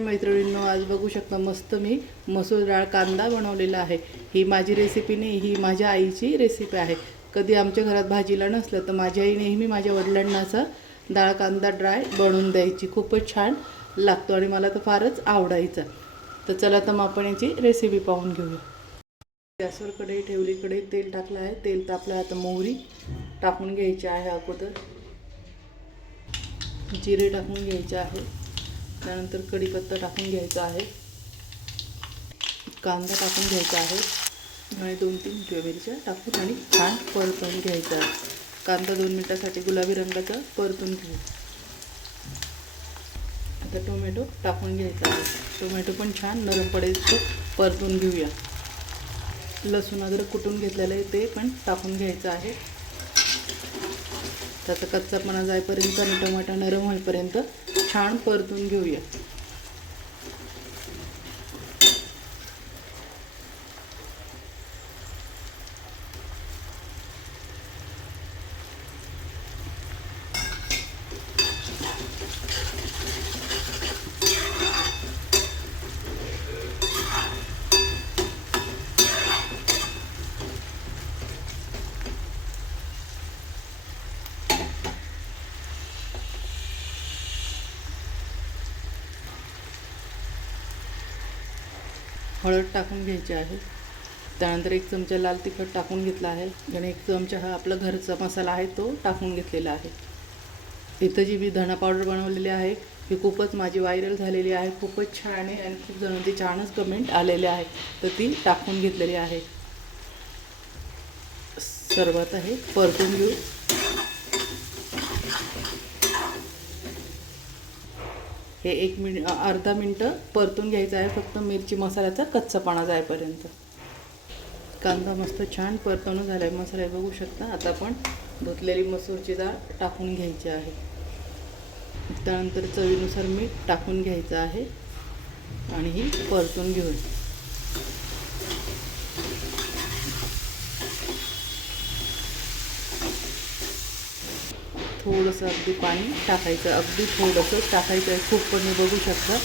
मैत्रिणींनो, आज बघू शकता मस्त मी मसूर डाळ कांदा बनवलेला आहे। ही माझी रेसिपी नाही, ही माझ्या आईची रेसिपी आहे। कधी आमच्या घरात भाजीला नसलं तर माझी आई नेहमी माझ्या वडिलांना असा डाळ कांदा ड्राय बनवून द्यायची। खूपच छान लागतो आणि मला तर फारच आवडायचा। तर चला तर मग आपण याची रेसिपी पाहून घेऊया। गॅसवर कढई ठेवली, कढईत तेल टाकलं आहे। तेल तापलं आहे, आता मोहरी टाकून घ्यायची आहे। अगोदर जिरे टाकून घ्यायचे आहे, त्यानंतर कढीपत्ता टाकून घ्यायचा आहे, कांदा टाकून घ्यायचा आहे आणि 2-3 हिरव्या मिरच्या टाकून आणि छान परतून घ्यायचा आहे। कांदा 2 मिनिटांसाठी गुलाबी रंगाचा परतून घेऊ। आता टोमॅटो टाकून घ्यायचा आहे, टोमॅटो पण छान नरम पडेपर्यंत परतून घेऊया। लसूण अद्रक कुटून घेतलेलं आहे ते पण टाकून घ्यायचं आहे। त्याचा कच्चापणा जाईपर्यंत आणि टोमॅटो नरम होईपर्यंत छान परतून घेऊया। हळद टाकून घ्यायची आहे, त्यानंतर 1 चमचा लाल तिखट टाकून घेतला आहे आणि 1 चमचा हा आपला घरचा मसाला आहे तो टाकून घेतलेला आहे। इथं जी मी धना पावडर बनवलेली आहे ही खूपच माझी व्हायरल झालेली आहे, खूपच छान आहे आणि खूप जणांची छानच कमेंट आलेले आहे, तर ती टाकून घेतलेली आहे। सर्वात आहे परतून घेऊ। हे 1 मिनिट अर्धा मिनटं परतून घ्यायचं आहे, फक्त मिरची मसाल्याचा कच्चापणा जाईपर्यंत। कांदा मस्त छान परतवून झाला आहे, मसाला बघू शकता। आता आपण धुतलेली मसूरची डाळ टाकून घ्यायची आहे, त्यानंतर चवीनुसार मीठ टाकून घ्यायचं आहे आणि ही परतून घेऊ। थोडंसं अगदी पाणी टाकायचं, अगदी थोडंसं टाकायचं आहे, खूप पण बघू शकता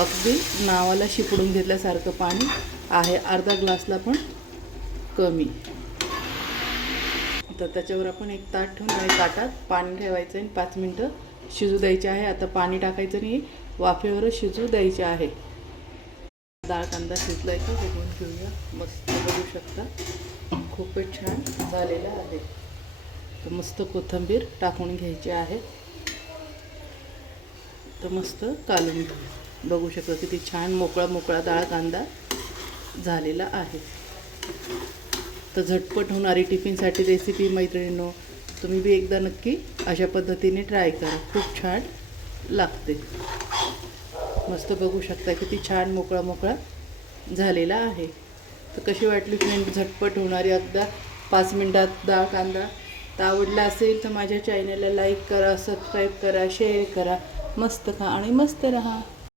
अगदी नावाला शिपडून घेतल्यासारखं पाणी आहे, अर्धा ग्लासला पण कमी। तर त्याच्यावर आपण एक ताट ठेवून आणि ताटात पाणी ठेवायचं आणि 5 मिनिटं शिजू द्यायचे आहे। आता पाणी टाकायचं नाही, वाफेवरच शिजू द्यायचे आहे। डाळ कांदा शिजलाय का बघून घेऊया। मस्त बघू शकता खूपच छान झालेला आहे। तर मस्त कोथिंबीर टाकून घ्यायची आहे, तर मस्त कालून घेऊ। बघू शकता किती छान मोकळा मोकळा डाळ कांदा झालेला आहे। तर झटपट होणारी टिफिनसाठी रेसिपी मैत्रिणींनो, तुम्ही बी एकदा नक्की अशा पद्धतीने ट्राय करा, खूप छान लागते। मस्त बघू शकता किती छान मोकळा मोकळा झालेला आहे। तर कशी वाटली फ्रेंड झटपट होणारी अगदा 5 मिनिटात डाळ कांदा? तर आवडला असेल तर माझ्या चॅनलला लाईक करा, सबस्क्राईब करा, शेअर करा। मस्त खा आणि मस्त रहा।